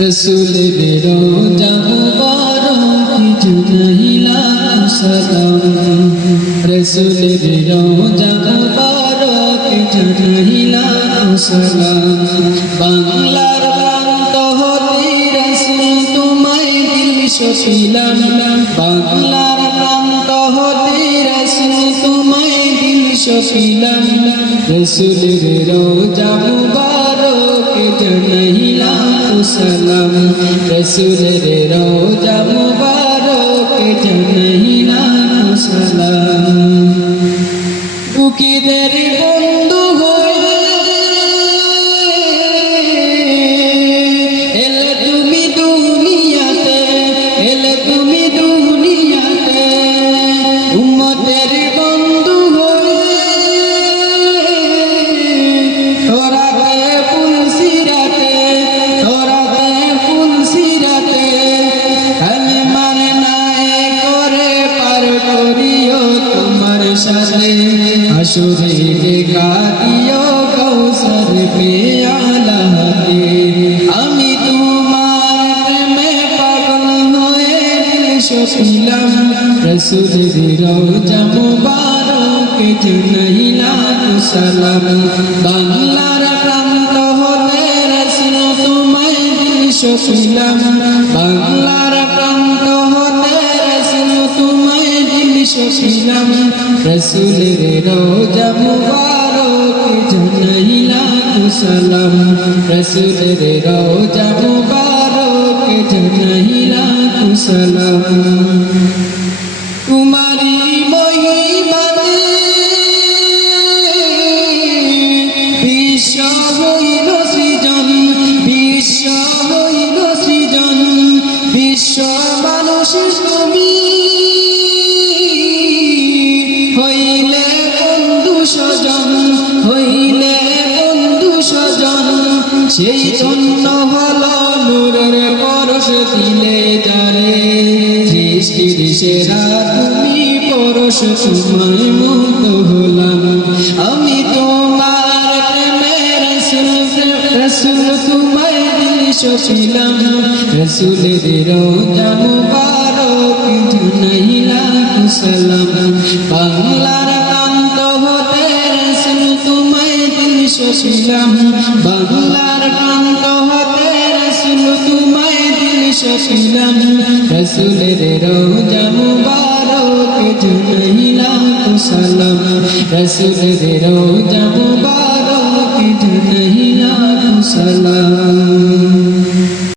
রসুলের রোজা মুবারক জানাইলা সালাম রসুলের রোজা মুবারক জানাইলা সালাম বাংলার প্রান্ত হতে রসুল তোমায় দিল সপিলাম বাংলার প্রান্ত হতে রসুল তোমায় দিল সপিলাম রসুলের রোজা মুবারক জানাইলা সালাম। রসুলের রোজা মুবারক জানাইলা সালাম। দুঃখীদের বন্ধু হয়ে এলে তুমি এলে তুমি দুনিয়াতে, উম্মতের আমি তোমার প্রেমে পাগল হয়ে সপিলাম রসুলের রোজা মুবারক জানাইলা সালাম। বাংলার প্রান্ত হতে রসুল তোমায় দিল বাংলার দিল সপিলাম রসুলের রোজা মুবারক জানাইলা সালাম। রসুলের রোজা মুবারক জানাইলা সালাম। তোমারি সেই জন্য হল নূরের পরশ দিলে যারে। সৃষ্টির সেরা তুমি পরশ, তোমায় মুক্ত হলাম। আমি তোমার প্রেমের রসুল তোমায় দিল সপিলাম রসুলের রোজা মুবারক জানাইলা সালাম বাংলার শশিলাম বাংলার প্রান্ত হতে রসুল তোমায় দিল শশিলাম রসুলের রোজা মুবারক জুনাইলাম কুশালাম। রসুলের রোজা মুবারক জুনাইলাম কুশালাম।